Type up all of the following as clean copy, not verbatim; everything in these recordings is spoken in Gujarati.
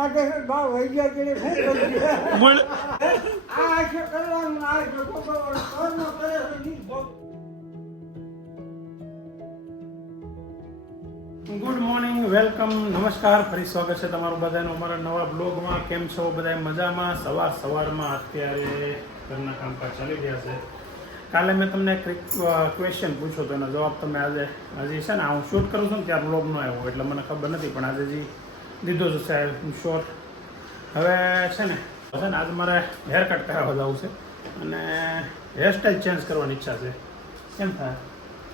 માટે ભાવ વહી ગયા એટલે શું કરી બોલ આ છે કરવાનું આ લોકો કર્મ કરે છે નહીં ભોગ. ગુડ મોર્નિંગ, વેલકમ, નમસ્કાર. ફરી સ્વાગત છે તમારું બધાનું અમારા નવા બ્લોગમાં. કેમ છો બધા? મજામાં? સવારમાં અત્યારે ઘરના કામકાજ ચાલી રહ્યા છે. કાલે મેં તમને એક ક્વેશ્ચન પૂછ્યો હતો, એનો જવાબ તમે આજે હજી છે ને હું શૂટ કરું છું ને ત્યારે બ્લોગ ન આવ્યો એટલે મને ખબર નથી, પણ આજે હજી લીધો જ છે શોર્ટ. હવે છે ને આજે મારે હેર કટ કરાવવા જવું છે અને હેરસ્ટાઈલ ચેન્જ કરવાની ઈચ્છા છે. કેમ થાય?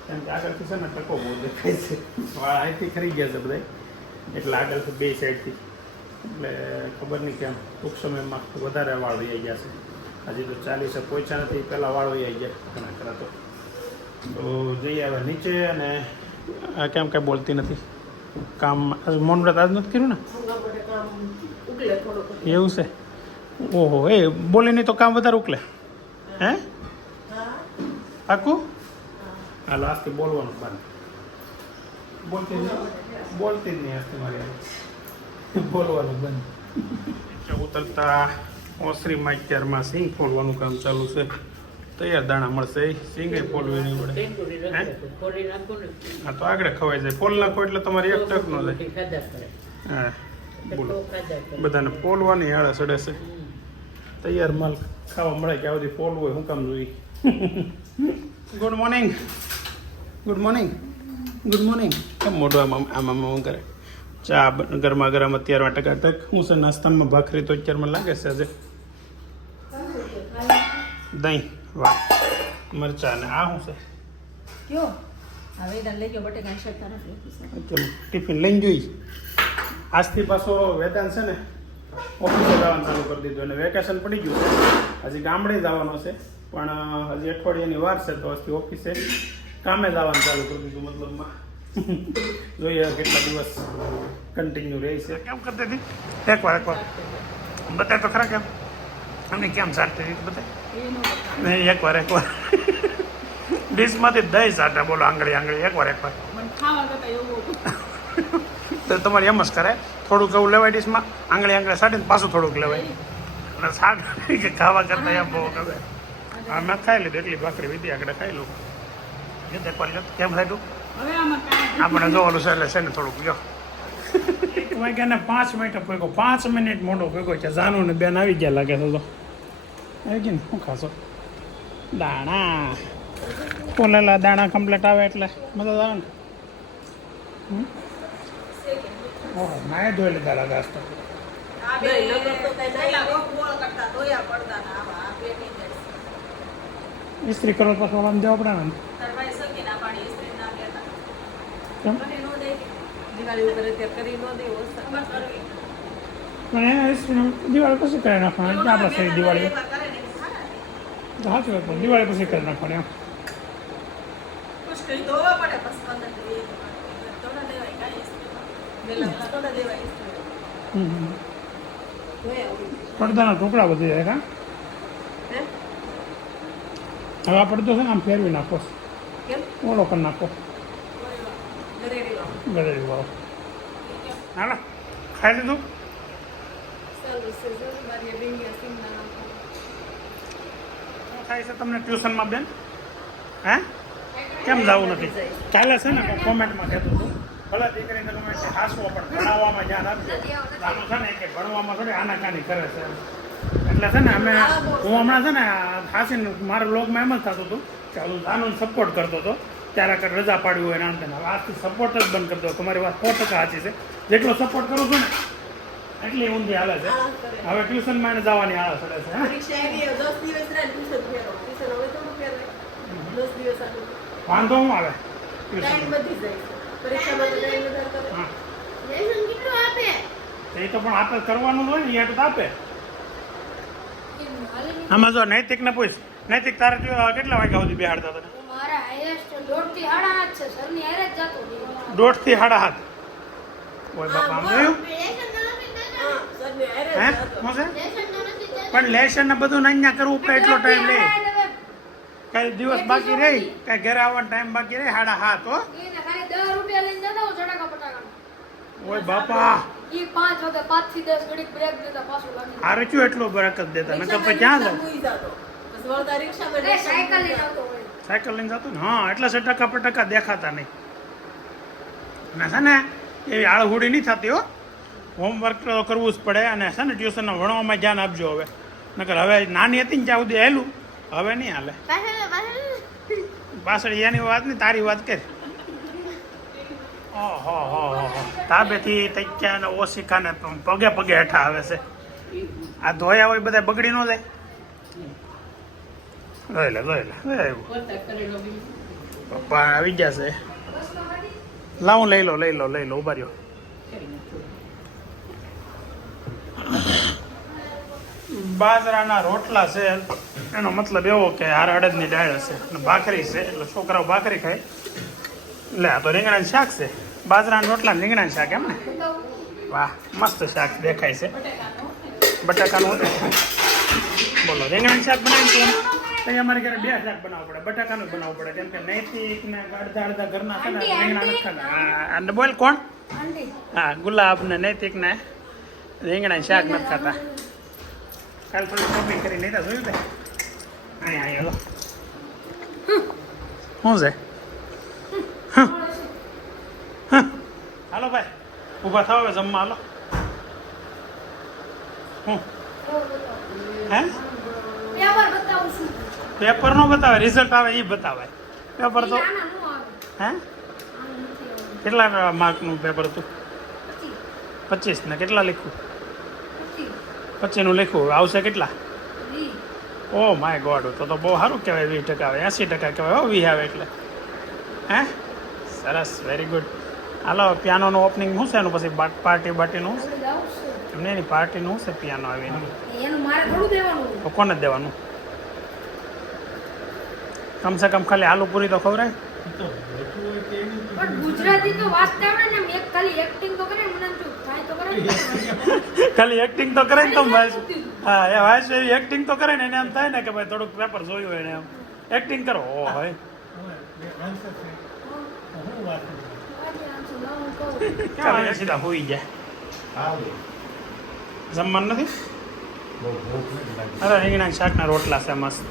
કેમ કે આગળથી છે ને ટકો બહુ દેખાય છે, વાળ અહીંથી ખરી ગયા છે બધા, એટલે આગળથી બે સાઈડથી, એટલે ખબર નહીં કેમ ટૂંક સમયમાં વધારે વાળ વહી ગયા છે. હજી તો 40 પહોંચ્યા નથી, પહેલાં વાળ વહી ગયા ઘણા ખરા. તો જઈએ હવે નીચે. અને આ કેમ કાંઈ બોલતી નથી? કામ મૌન વ્રત આજ નથી કર્યું ને? એવું છે? ઓહો, એ બોલે નહીં તો કામ વધારે ઉકલે હે? આખું હાલો આજથી બોલવાનું બંધ. બોલતી જ નહીં આજથી મારી બોલવાનું બંધ. ઉતરતા ઓસરીમાં અત્યારમાં સિંગ ફોડવાનું કામ ચાલુ છે. તૈયાર દાણા મળશે, એ સિંગ ફોડવી નહીં પડે. હા તો આગળ ખવાઈ જાય. ફોલ નાખો એટલે તમારી એક ટક નો જાય. હા બોલો, બધાને ફોલવાની આળે ચડે છે. તૈયાર માલ ખાવા મળે કે આવતી ફોલ હોય, શું કામ જોઈએ? Good morning, good morning, good morning. કેમ મોઢું આમાં કરે? ચા ગરમા ગરમ અત્યારમાં ટકાટક. હું છે નાસ્તામાં ભાખરી તો અત્યારમાં લાગે છે આજે. દહીં, વાહ, મરચા. ને આ શું છે? ટિફિન લઈને જોઈ. આજથી પાછો વેદાંત છે ને ઓફિસે જવાનું ચાલુ કરી દીધું, અને વેકેશન પડી ગયું છે. હજી ગામડે જવાનો છે, પણ હજી અઠવાડિયાની વાર છે, તો આજથી ઓફિસે કામે જવાનું ચાલુ કરી દીધું. મતલબમાં જોઈએ કેટલા દિવસ કન્ટિન્યુ રહી છે. કેમ કરતી હતી? એકવાર બતાય તો ખરા કેમ અમે કેમ સાટતી હતી બતાય નહીં? એકવાર ડીશમાંથી દહીં સાટા, બોલો, આંગળી એકવાર તો તમારે એમ જ કરે, થોડુંક એવું લેવાય ડીશમાં, આંગળી સાટીને પાછું થોડુંક લેવાય. અને શાક કે ખાવા કરતા એમ બહુ ગમે. હા મેં ખાઈ લીધું, એટલી ભાખરી વિધિ આગળ ખાઈ લઉં. એકવાર કેમ થાય તું? આપણે જોવાનું છે એટલે છે ને થોડુંક જો. 1 વાગ્યાને 5 મિનિટ ભેગો, 5 મિનિટ મોટો ભેગો છે. જાનુ ને બેન આવી ગયા લાગે છે. તો આવી ગઈ ને, શું ખાશો? દાણા, ફોલેલા દાણા કમ્પ્લીટ આવે એટલે મજા આવે ને. ઓહો, નાય ધોઈ લીધા લાગે આજ તો. ઇસ્ત્રી કરો પાછો ઓલાને દેવા પડે ને. દિવાળી પછી કરી નાખવાનું. આપણે સહી દિવાળી સાચું વાત, દિવાળી પછી કરી નાખવાનું એમ. પડદાના ટુકડા વધી જાય કા? હવે આ પડદો છે ને આમ ફેરવી નાખો, ઓલો કરી નાખો, ગળેરી વાળો. હાલો ખાઈ લીધું? થાય છે તમને ટ્યુશનમાં બેન? હે કેમ જવું નથી? કાલે છે ને કોમેન્ટમાં કહેતું હતું, ભલે દીકરીને તમે હાસવો પણ ભણાવવામાં ધ્યાન આપજો. આનું છે ને કે ભણવામાં થોડી આનાકાની કરે છે, એટલે છે ને હું હમણાં છે ને હાસીને મારા બ્લોગમાં એમ જ થતું હતું કે હું આનું સપોર્ટ કરતો હતો, ત્યારે રજા પાડવી હોય ને આમ તેને. હવે આજથી સપોર્ટ જ બંધ કરી દો. તમારી વાત 100% સાચી છે. જેટલો સપોર્ટ કરું છું ને એટલી ઊંધી હાલે છે. હવે ટ્યુશનમાં એને જવાની આળસ ચડે છે. વાંધો શું આવે? એ તો પણ આપે કરવાનું હોય ને, એ તો આપે. આમાં જો નૈતિક ને પૂછ, નૈતિક તારે કેટલા વાગ્યા સુધી બેહાડતા હતા? 1:30 થી 7:30. ઓય બાપા, આમ જોયું? હે શું છે? પણ લેશન ને બધું અહીંયા કરવું પડે, એટલો ટાઈમ લે. કઈ દિવસ બાકી રહી, કઈ ઘરે આવવાનો ટાઈમ બાકી રહી 7:30. હો ઓય બાપા, ઈ 5 વાગે 5 થી 10 ઘડીક બ્રેક દેતા પાછું લાગી આ રચ્યું એટલો બરકત દેતા નકર પછી ક્યાં જાય સાયકલ લઈને આવતો હોય સાયકલ લઈને જતો ને હા એટલે છે ટકા પર ટકા દેખાતા નહીં અને છે ને એવી આળહુડી નહીં થતી હો હોમવર્ક તો કરવું જ પડે અને છે ને ટ્યુશનને ભણવામાં ધ્યાન આપજો હવે નકર હવે નાની હતી ને ત્યાં સુધી હેલું હવે નહીં હાલે પાછળ એની વાત નહીં તારી વાત કરી ઓહો હો તાબેથી તૈક્યા ને ઓશિકા ને પગે પગે હેઠા આવે છે આ ધોયા હોય બધા બગડી ન જાય જોઈ લે પપ્પા આવી ગયા છે લાવું લઈ લો ઉભા રહ્યો બાજરાના રોટલા છે એનો મતલબ એવો કે હાર અડદની દાળ હશે અને ભાખરી છે એટલે છોકરાઓ ભાખરી ખાય લે આ તો રીંગણાનું શાક છે બાજરાના રોટલા રીંગણાનું શાક એમ ને વાહ મસ્ત શાક દેખાય છે બટાકાનું બોલો રીંગણાનું શાક બનાવી તો અમારે ઘરે 2 શાક બનાવવું પડે બટાકાનું બનાવવું પડે કેમ કે નૈતિક ને અડધા ઘરના છે ને રીંગણા નથી ખાતા અને બોલ કોણ હા ગુલાબ ને નૈતિક ને રીંગણા શાક નથી ખાતા કાલ થોડી શોપિંગ કરી નહીં જોયું ભાઈ અહીંયા શું છે હાલો ભાઈ ઊભા થાવ હવે જમવા હાલો હું હે પેપર બતાવું છું પેપર નો બતાવે રિઝલ્ટ આવે એ બતાવે પેપર તો હે કેટલા માર્કનું પેપર હતું 25 ને કેટલા લખ્યું 25 નું લખ્યું આવશે કેટલા ઓ માય ગોડ તો બહુ સારું કહેવાય 20% આવે 80% કહેવાય હો 20 આવે એટલે હે સરસ વેરી ગુડ હાલો પિયાનોનું ઓપનિંગ શું છે એનું પછી પાર્ટીનું એમને એની પાર્ટીનું છે પિયાનો આવીને તો કોને જ દેવાનું કમસે કમ ખાલી આલુ પૂરી તો ખવડાય પણ ગુજરાતી તો વાંચતા આવડે ને એક ખાલી એક્ટિંગ તો કરે મને તો થાય તો કરે ખાલી એક્ટિંગ તો કરે ને તમે ભાઈ હા એ વાંચ એવી એક્ટિંગ તો કરે ને એને એમ થાય ને કે ભાઈ થોડુંક પેપર જોયું હોય ને એમ એક્ટિંગ કરો ઓ ભાઈ સીધા હોઈ જાય જમવાનું નથી અરે રીંગણા શાકના રોટલા છે મસ્ત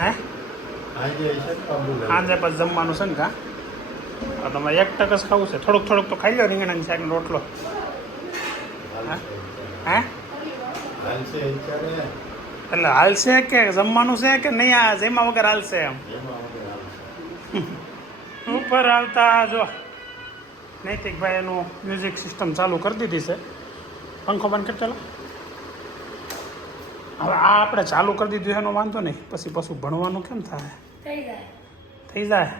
હે સાંજે પછી જમવાનું છે ને કા તમારે 1 ટક જ ખાવું છે થોડુંક તો ખાઈ લો રીંગણાની શાકનો રોટલો હે એટલે હાલશે કે જમવાનું છે કે નહીં આ જેમાં વગર હાલશે એમ ઉપર હાલતા જો નૈતિકભાઈ એનું મ્યુઝિક સિસ્ટમ ચાલુ કરી દીધી છે પંખો બંધ કરી ચાલો હવે આ આપણે ચાલુ કરી દીધું એનો વાંધો નહીં પછી ભણવાનું કેમ થાય થઈ જાય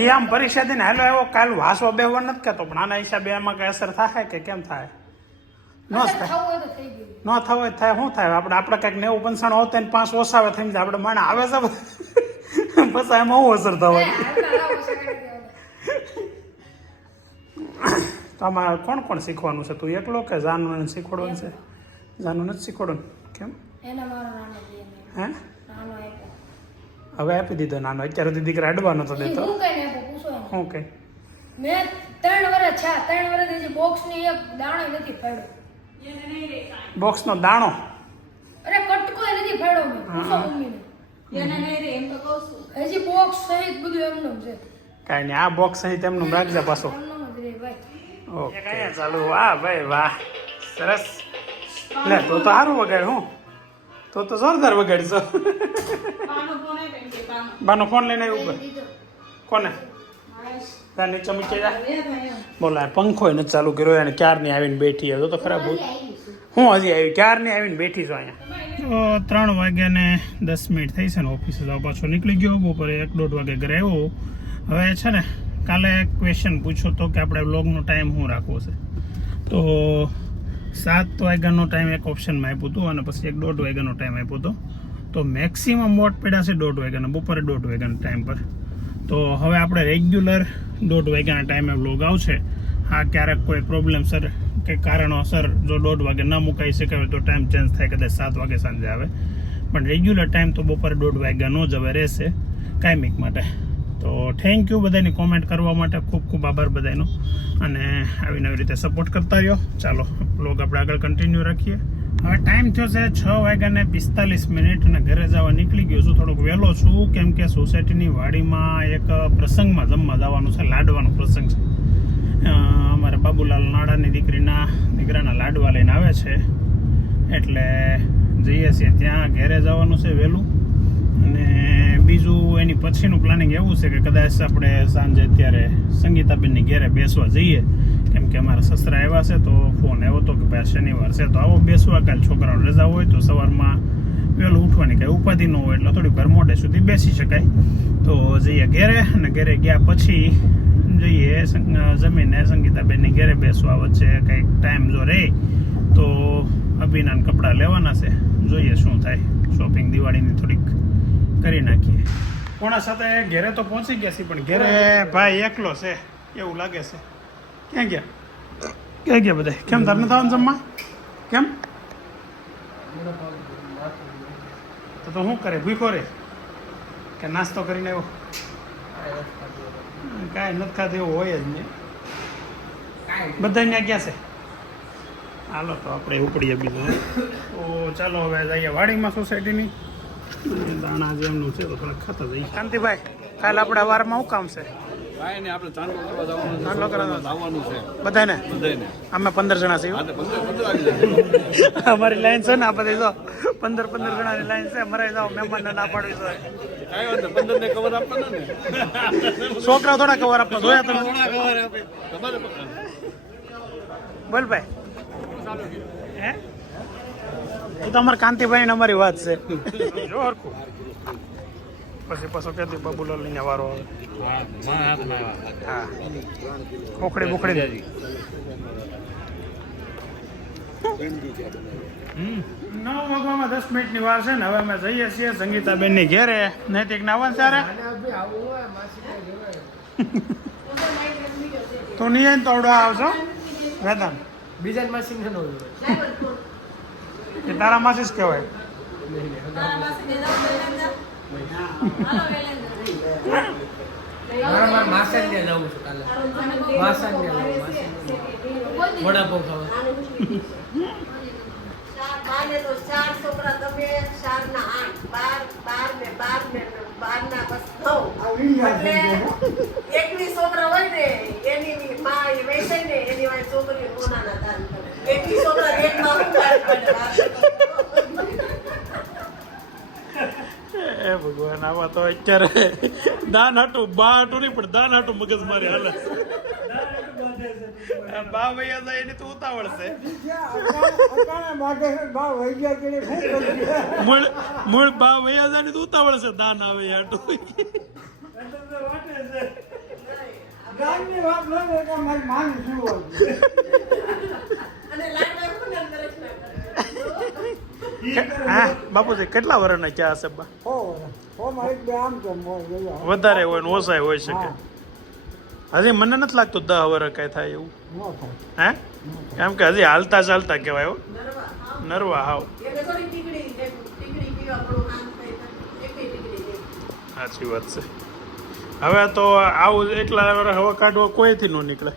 એ આમ પરીક્ષા દઈને હાલો એવો કાલ વાસવા બેહવા નથી કહેતો પણ આના હિસાબે એમાં કઈ અસર થાય કે કેમ થાય ન થાય ન થવું થાય શું થાય આપણે કંઈક 90-95 હોતા ને 5 ઓછા આવે થઈ જાય આપણે માણે આવે છે પછી એમાં હું અસર થવાની તો આમાં કોણ શીખવાનું છે તું એકલો કે જાનું શીખવાડવાનું છે જાનું નથી શીખવાડવાનું કેમ હે હવે આપી દીધો નાનો અત્યારે સુધી દીકરા અડવાનો તો દેતો શું કઈ મેં 3 વર્ષ છે 3 વર્ષ બોક્સની એક દાણો નથી ફાડ્યો બોક્સનો દાણો અરે કટકો નથી ફાડ્યો મેં પૂછો મમ્મીને એને નહીં રે એમ તો કહું છું હજી બોક્સ સહિત બધું એમનું છે કાંઈ નહીં આ બોક્સ સહિત એમનું રાખજે પાછો ઓકે ચાલુ વાહ ભાઈ વાહ સરસ લે તો સારું વગાડ હું તો જોરદાર વગાડશો બાનો ફોન લઈને આવ્યો ઉપર કોને નીચે મૂકી જા બોલા પંખો નથી ચાલુ કર્યો એને ક્યારની આવીને બેઠી હતો તો ખરાબ હું હજી આવી ક્યારની આવીને બેઠી છું અહીંયા તો 3 વાગ્યા ને 10 મિનિટ થઈ છે ને ઓફિસે જાવ પાછો નીકળી ગયો બપોરે 1-1.5 વાગે ઘરે આવ્યો હવે છે ને કાલે ક્વેશ્ચન પૂછ્યો તો કે આપણે વ્લોગનો ટાઈમ શું રાખવો છે તો 7 વાગ્યાનો ટાઈમ એક ઓપ્શનમાં આપ્યું હતું અને પછી 1-1.5 વાગ્યાનો ટાઈમ આપ્યો હતો તો મેક્સિમમ વોટ પડ્યા છે 1.5 વાગ્યાના બપોરે 1.5 વાગ્યાના ટાઈમ પર તો હવે આપણે રેગ્યુલર 1.5 વાગ્યાના ટાઈમે વ્લોગ આવશે હા ક્યારેક કોઈ પ્રોબ્લેમસર કે કારણોસર જો 1.5 વાગે ન મુકાઈ શકે તો ટાઈમ ચેન્જ થાય કદાચ 7 વાગે સાંજે આવે પણ રેગ્યુલર ટાઈમ તો બપોરે 1.5 વાગ્યાનો જ હવે રહેશે કાયમિક માટે તો થેન્ક યુ બધાની કોમેન્ટ કરવા માટે, ખૂબ ખૂબ આભાર બધાનો. અને આવી નવી રીતે સપોર્ટ કરતા રહ્યો. ચાલો બ્લોગ આપણે આગળ કન્ટિન્યુ રાખીએ. હવે ટાઈમ થયો છે 6:45 અને ઘરે જવા નીકળી ગયો છું. થોડોક વહેલો છું કેમ કે સોસાયટીની વાડીમાં એક પ્રસંગમાં જમવા જવાનું છે. લાડવાનો પ્રસંગ છે. અમારા બાબુલાલ નાડાની દીકરાના લાડવા લઈને આવે છે, એટલે જઈએ છીએ ત્યાં. ઘરે જવાનું છે વહેલું. અને બીજું એની પછીનું પ્લાનિંગ એવું છે કે કદાચ આપણે સાંજે અત્યારે સંગીતાબેનની ઘેરે બેસવા જઈએ, કેમ કે અમારા સસરા આવ્યા છે. તો ફોન આવ્યો હતો કે ભાઈ શનિવાર છે તો આવો બેસવા, કાલ છોકરાઓને રજા હોય તો સવારમાં વહેલું ઉઠવાની કંઈ ઉપાધિ ન હોય એટલે થોડીક વાર મોડે સુધી બેસી શકાય. તો જઈએ ઘેરે, અને ઘરે ગયા પછી જઈએ જમીને સંગીતાબેનની ઘેરે બેસવા. વચ્ચે કંઈક ટાઈમ જો રહે તો અભિનાન કપડાં લેવાના છે, જોઈએ શું થાય. શોપિંગ દિવાળીની થોડીક કરી નાખીએ. કોણા સાથે ઘેરે તો પહોંચી ગયા છીએ, પણ ઘેરે ભાઈ એકલો છે એવું લાગે છે. ક્યાં ગયા બધા? કેમ તાર નથી આવવાનું જમવા? કેમ તો શું કરે? ભૂખો રે કે નાસ્તો કરીને આવ્યો? કાંઈ નથી ખાતું એવું હોય જ નહીં. બધા ત્યાં ગયા છે. હાલો તો આપણે ઉપડીએ બીજું. તો ચાલો હવે જઈએ વાડીમાં સોસાયટીની. દાણા જેમનું છે તો થોડાક ખાતા જઈએ. કાંતિભાઈ, કાલે આપણે વારમાં શું કામ છે? બધાને અમે 15 જણા છીએ. અમારી લાઈન છે ને આ બધી જો 15 જણાની લાઈન છે. મરાઈ જાઓ, મહેમાનને ના પાડવી જોઈએ. છોકરા થોડા કવર આપવા જોયા તમે? બોલ ભાઈ. હે એ તો અમારા કાંતિભાઈ ને અમારી વાત છે. જો હરખું પછી પાછો ક્યાંથી બાબુલાલ લઈને વારો આવે. હા, ખોખડી બોખડી 9 વાગવામાં 10 મિનિટની વાર છે ને. હવે અમે જઈએ છીએ સંગીતાબેનની ઘેરે. નૈતિક ને આવવાનું ત્યારે તો નહીં તો આવડો આવશો વેદાન. બીજા માસી ને એ તારા માસી જ કહેવાય. માસા લાવું છું કાલે. માસા વડાપાઉં ખાવા. બાને તો 4 છોકરા, તમે 4 ના 8, 12 ના બસ 9. એકવી છોકરા હોય ને એની માં એ વૈસે ને એની વાય છોકરી કોનાના દાન કરે. એકવી છોકરા એક માં હું કાઢ. એ ભગવાન, આવા તો અત્યારે દાન હાટું બા હાટું નહીં પણ દાન હાટું મગજ મારી હાલે. બા વૈયા જાય એની તો ઉતાવળ છે. મૂળ બા વૈયા જાય તો ઉતાવળ છે. દાન આવે હાટું. હા બાપુજી, કેટલા વર્ષના ચા હશે બા? વધારે હોય ને ઓછાય હોય શકે. હજી મને નથી લાગતું 10 વર્ષ કઈ થાય એવું. હે એમ કે હજી હાલતા ચાલતા કહેવાય. નરવા હાવ. સાચી વાત છે. હવે તો આવું એટલા વર્ષ હવે કાઢવા કોઈથી ન નીકળે.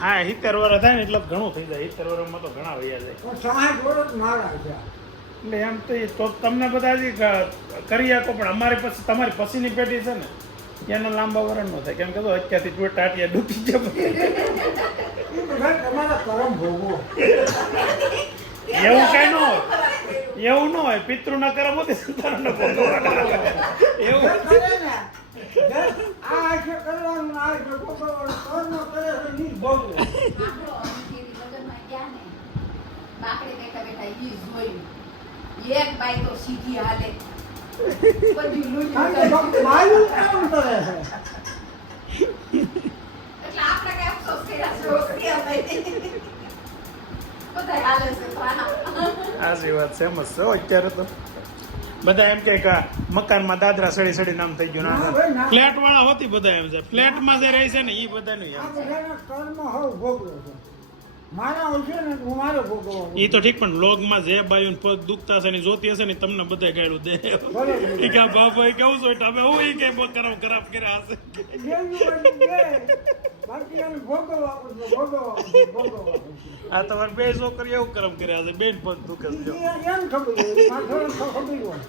હા 70 વર્ષ થાય ને એટલે ઘણું થઈ જાય. 70 વર્ષમાં તો ઘણા વૈયા જાય. એટલે એમ તો તમને બધા હજી કરી આપો, પણ અમારી પછી તમારી પછીની પેઢી છે ને એનો લાંબા વરણ ન થાય. કેમ કે અત્યારથી ટાટિયા ડૂબી જાય. એવું કઈ ન હોય. એવું ન હોય. પિતૃ ના કરમ હોતી સંતાન ન એવું એક બાઈ તો સીધી હાલે. એટલે આપણે કઈ અફસોસ કર્યા સાચી વાત છે. મસ્ત અત્યારે તો બધા એમ કે મકાનમાં દાદરા સડી સડી નામ થઈ ગયું. ફ્લેટ વાળા હોતી બધા એમ છે. ફ્લેટમાં જે રહે છે ને એ બધાનું એમ છે. મારા આવશે ને હું મારો ભોગવવાનું. એ તો ઠીક પણ વ્લોગમાં જે બાયું પગ દુખતા હશે ને જોતી હશે ને તમને બધા ગાડું દે એ કે બાપા એ કેવું છો તમે હું એ કે ખરાબ કર્યા હશે જેનું હોય તે. બાકી એને ભોગવવાનું છે, ભોગવવાનું. આ તમારે બે છોકરી એવું કરમ કર્યા હશે બેન પગ દુખે છે જો. એમ ખબર હોય, મારે થોડું ખબર હોય.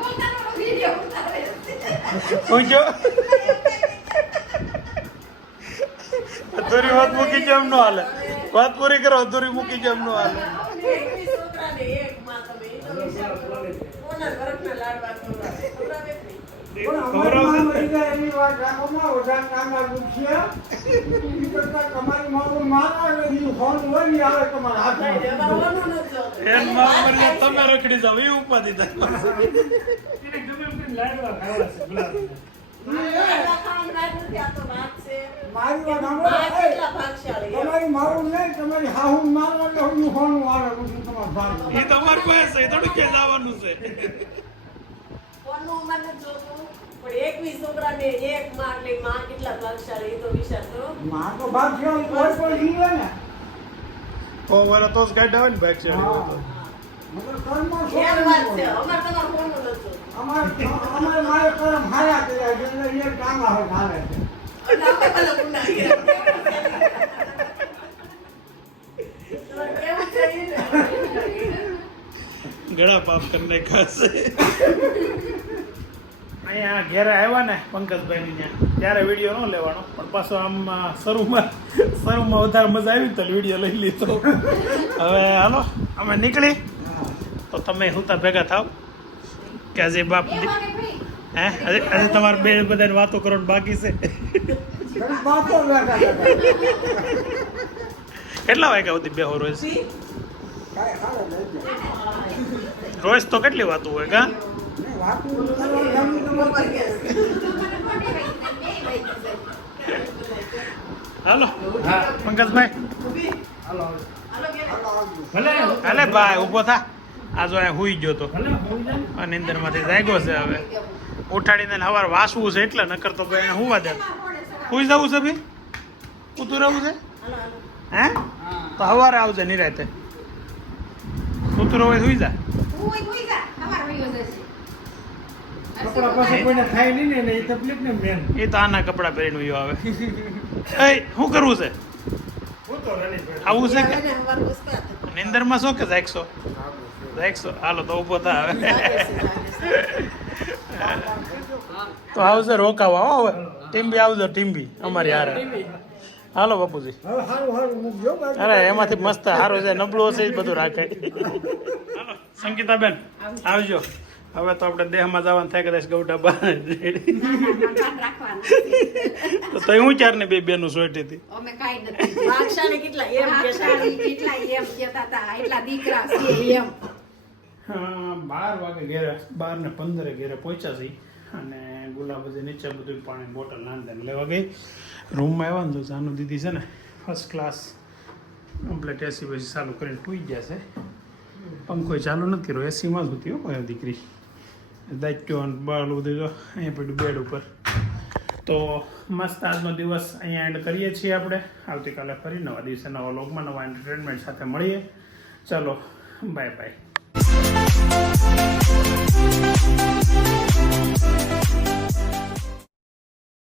પોતાનો વિડિયો ઉતારે છે. પૂછો અધૂરી વાત મૂકી જેમ નો હાલે વાત પૂરી કરો અધૂરી મૂકી જેમ નો હાલે 21 છોકરાને એક માં તમે એ તો વિચાર કરો. કોના ઘરના લાડવા ખવડાવે? ખવડાવે જ નહીં. પણ અમારી માં મરી જાય એની વાત રાખોમાં વધારે કામના દુખ્યા. ઈ કરતા તમારી મારું મારા નથી ફોન હોય ને આવે તમારા હાથમાં. એમાં હોવાનું નથી જોતું. એમ માં મરી તમે રખડી જાવ એ ઉપાધિ થાય લાડવા ખાવાનું લાડવું ત્યાં તો વાત છે. મારી વાત માં સાંભળો. કેટલા ભાગશાળી એમ. તમારી મારું નહીં, તમારી હાહુ મારવા એટલે હું ફોન આવે બધું તમારું ભાગ. એ તમારું પાસે છે થોડું કે જવાનું છે કોનું ઉંમર નથી જોતું. પણ 21 છોકરાને એક માં એટલે માં કેટલા ભાગશાળી એ તો વિચાર કરો. માં તો ભાગ છે કોઈ પણ જીવે ને. તો વરે તો જ ગાડી આવે ને બાઇક છે હા. મતલબ કર્મમાં એમ છોકરી વાત છે. હોય. અમારે તમારે કોનું નથી જોતું. અમારે મારે કર્મ હારા કર્યા છે એટલે એ કામ આવે હારે છે. એટલે આપણે ભલે ગુનાહ કર્યા. તમારે કેવું છે ઈ ને? ઘણા પાપ કરીને ખાશે અહીંયા ઘેરે આવ્યા ને પંકજભાઈ ની ત્યાં ત્યારે વિડીયો ન લેવાનો પણ પાછો આમ શરૂમાં વધારે મજા આવી તો વિડીયો લઈ લીધો હવે હાલો અમે નીકળી તો તમે હુંતા ભેગા થાવ કે આજે બાપ એ વાગે ફ્રી. હે આજે તમારે બે બધાને વાતો કરવાની બાકી છે ઘણી વાતો બેઠા હતા. કેટલા વાગ્યા સુધી બેહો રોજ કાંઈ હારે લઈ જાય. રોજ તો કેટલી વાતો હોય કા નહીં, વાતું કરવાની જમી તમારે કઈ હાલો પંકજભાઈ હાલો ભલે હાલે ભાઈ ઊભો થા આ જો અહીંયા હુઈ ગયો તો અને નીંદરમાંથી જાગ્યો છે હવે ઉઠાડીને સવાર વાસવું છે એટલે નકર તો ભાઈ એને હુવા દે હુઈ જવું છે ભાઈ ઉતું રહેવું છે હે તો સવારે આવજે નિરાતે ઉતું હોય હુઈ જા હુઈ જા. તમારો વિડિયો જશે. કપડા પાસે કોઈને થાય નહીં ને એ તકલીફ ને મેન. એ તો આના કપડાં પહેરીને હુયો આવે એ શું કરવું છે આવું છે કે એને હવાર ગુસ્સા હતા. નિંદરમાં શું કે જાગશો હાલો તો ઊભો થા હવે તો આવશે રોકાવા હો હવે ટીમ્બી આવજો ટીમ્બી અમારી હારે હાલો બાપુજી હવે સારું સારું મૂકજો બાકી. અરે એમાંથી મસ્ત હારો છે નબળો છે એ બધું રાખે હાલો સંગીતાબેન આવજો હવે તો આપણે દેહમાં જવાનું થાય કદાચ ગૌટા બહાર તો તઈ હું ચાર ને બે બેનું સોટી હતી અમે કાઈ નથી. ભાગશાળી કેટલા એમ કહેતા. ભાગશાળી કેટલા એમ કહેતા હતા. એટલા દીકરા છે એમ. 12 વાગે ઘેરે 12:15 ઘેરે પહોંચ્યા છીએ અને ગુલાબજી નીચે બધું પાણી બોટલ નાંદે લેવા ગઈ રૂમમાં આવ્યા ને તો જાનુ દીદી છે ને ફર્સ્ટ ક્લાસ કમ્પ્લેટ એસી પછી ચાલુ કરીને સૂઈ ગયા છે પંખો ચાલુ નથી કર્યો એસીમાં જ હતી હોય દીકરી દાચ્યો અને બાળું બધું જો અહીંયા પડ્યું બેડ ઉપર તો મસ્ત આજનો દિવસ અહીંયા એન્ડ કરીએ છીએ આપણે આવતીકાલે ફરી નવા દિવસે નવા લોગમાં નવા એન્ટરટેનમેન્ટ સાથે મળીએ ચલો બાય બાય